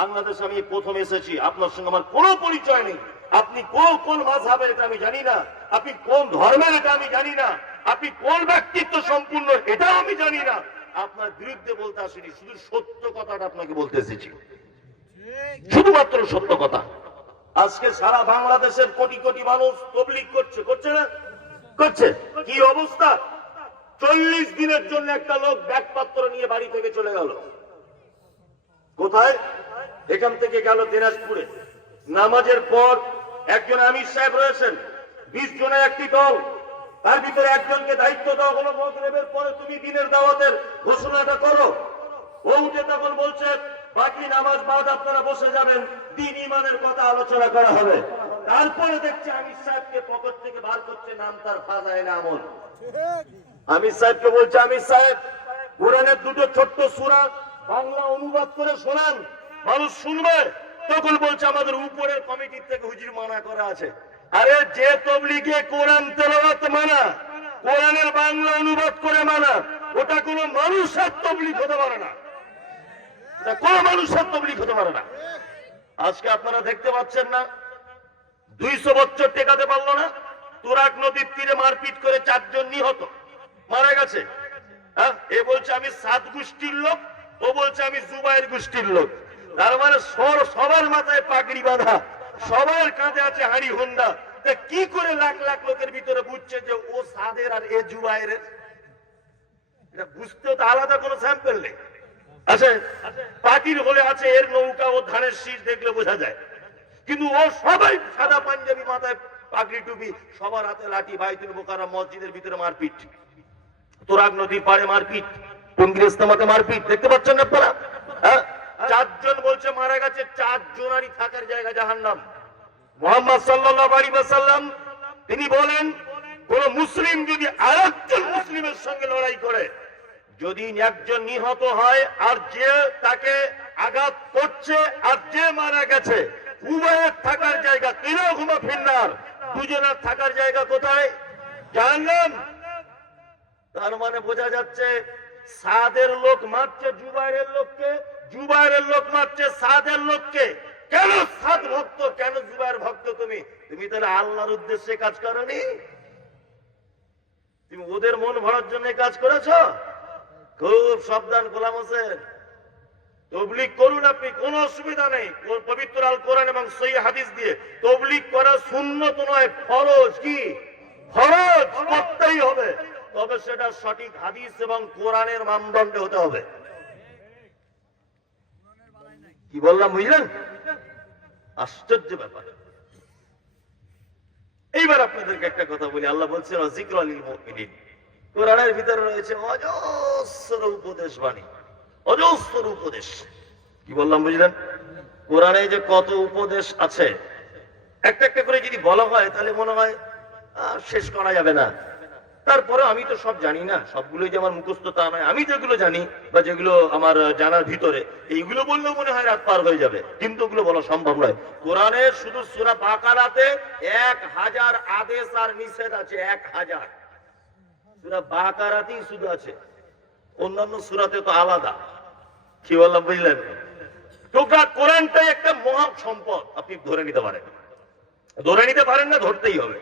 বাংলাদেশে আমি প্রথম এসেছি। আপনার সঙ্গে আমার কোনো পরিচয় নেই। আপনি কোন কোন মাঝহাবের এটা আমি জানি না। আপনি কোন ধর্মের এটা আমি জানি না। আপনি কোন ব্যক্তিত্ব সম্পূর্ণ এটাও আমি জানি না। আপনার বিরুদ্ধে বলতে আসিনি, শুধু সত্য কথাটা আপনাকে বলতে এসেছি। শুধুমাত্র সত্য কথা। আজকে সারা বাংলাদেশের কোটি কোটি মানুষ তবলিগ করছে। করছে না? করছে। কি অবস্থা? চল্লিশ দিনের জন্য একটা লোক ব্যাগপত্র নিয়ে বাড়ি থেকে চলে গেল। কোথায়? এখান থেকে গেল দিনাজপুরে। নামাজের পর একজন আমির সাহেব রয়েছেন, বিশ জনের একটি দল। তার ভিতরে একজনকে দায়িত্ব দেওয়া হলো মগরেবের, পরে তুমি দিনের দাওয়াতের ঘোষণাটা করো। ও উঠে তখন বলছে, বাকি নামাজ বাদ আপনারা বসে যাবেন, দিন ইমানের কথা আলোচনা করা হবে। তারপরে দেখছে আমির সাহেবকে পকেট থেকে বার করছে, নাম তার ফাজায় না আমল। আমির সাহেবকে বলছে, আমির সাহেব, কোরআনের দুটো ছোট্ট সুরা বাংলা অনুবাদ করে শোনান। মানুষ শুনবে, তখন বলছে আমাদের উপরের কমিটির থেকে হুজির মানা করা আছে। আরে যে তবলিগে কোরআন তেলাওয়াত মানা, কোরআনের বাংলা অনুবাদ করে মানা, ওটা কোনো মানুষের তবলিগ হতে পারে না। কোনো মানুষের তবলিগ হতে পারে না। আজকে আপনারা দেখতে পাচ্ছেন না, দুইশো বছর টেকাতে পারল না তুরাক নদীর তীরে মারপিট করে চারজন নিহত, মারা গেছে। হ্যাঁ এ বলছে আমি সাত গোষ্ঠীর লোক, ও বলছে আমি জুবাইয়ের গোষ্ঠীর লোক। তার মানে সবার মাথায় পাগড়ি বাঁধা। সবার কাঁধে আছে হাড়ি হোন্ডা। কি করে লাখ লাখ লোকের ভিতরে বুঝছে যে ও সাদের আর এ জুবাইয়ের এটা তো আলাদা কোনো স্যাম্পল নেই। আছে পাটির হলে আছে এর নৌকা ও ধানের দেখলে বোঝা যায়। কিন্তু ও সবাই সাদা পাঞ্জাবি মাথায় পাগড়ি টুপি, সবার হাতে লাঠি, বাইতুল বোকারা মসজিদের ভিতরে মারপিট। তোরাগ নদীর পাড়ে মারপিট ইস্তেমাতে মারপিট, দেখতে পাচ্ছেন আপনারা? হ্যাঁ? চারজন বলছে মারা গেছে, চারজনারই থাকার জায়গা জাহান্নাম। মোহাম্মদ সাল্লাল্লাহু আলাইহি ওয়াসাল্লাম, তিনি বলেন, কোন মুসলিম যদি আরেকজন মুসলিমের সঙ্গে লড়াই করে, যদি একজন নিহত হয় আর যে তাকে আঘাত করছে আর যে মারা গেছে, উভয়ের থাকার জায়গা, তিনও ঘুমা ফিন্নার দুজনের থাকার জায়গা কোথায়? জানলাম তার মানে বোঝা যাচ্ছে সাদের লোক মারছে, জুবাইরের লোককে। জুবাইরের লোক মারছে, সাদের লোককে। কেন সাদ ভক্ত? কেন জুবাইর ভক্ত তুমি? তুমি তাহলে আল্লাহর উদ্দেশ্যে কাজ করনি? তুমি ওদের মন ভরার জন্য কাজ করেছ? খুব সাবধান, গোলাম হোসেন। তবলিক করুন আপনি, কোনো অসুবিধা নেই। পবিত্র আল কোরআন এবং সই হাদিস দিয়ে তবলিক করা শূন্যত নয়, ফরজ কি? ফরজ করতেই হবে। তবে সেটা সঠিক হাদিস এবং কোরআনের মানদণ্ডে হতে হবে। কি বললাম, বুঝলেন? আশ্চর্য ব্যাপার। এইবার আপনাদেরকে একটা কথা বলি। আল্লাহ বলছেন কোরআনের ভিতরে রয়েছে অজস্র উপদেশ বাণী অজস্র উপদেশ। কি বললাম, বুঝলেন? কোরআনে যে কত উপদেশ আছে। একটা একটা করে যদি বলা হয়, তাহলে মনে হয় শেষ করা যাবে না। তারপরে আমি তো সব জানি না। সবগুলোই যে আমার মুখস্থ তা নয়। আমি যেগুলো জানি বা যেগুলো আমার জানার ভিতরে, এইগুলো বললেও মনে হয় রাত পার হয়ে যাবে। কিন্তু ওগুলো বলা সম্ভব নয়। কোরআনের শুধু সুরা বাকারাতে এক হাজার আদেশ আর নিষেধ আছে, এক হাজার। সুরা বাকারাতেই শুধু আছে। অন্যান্য সুরাতে তো আলাদা। কি বললাম, বুঝলেন? টোকা কোরআনটাই একটা মহা সম্পদ। আপনি ধরে নিতে পারেন। ধরে নিতে পারেন না, ধরতেই হবে।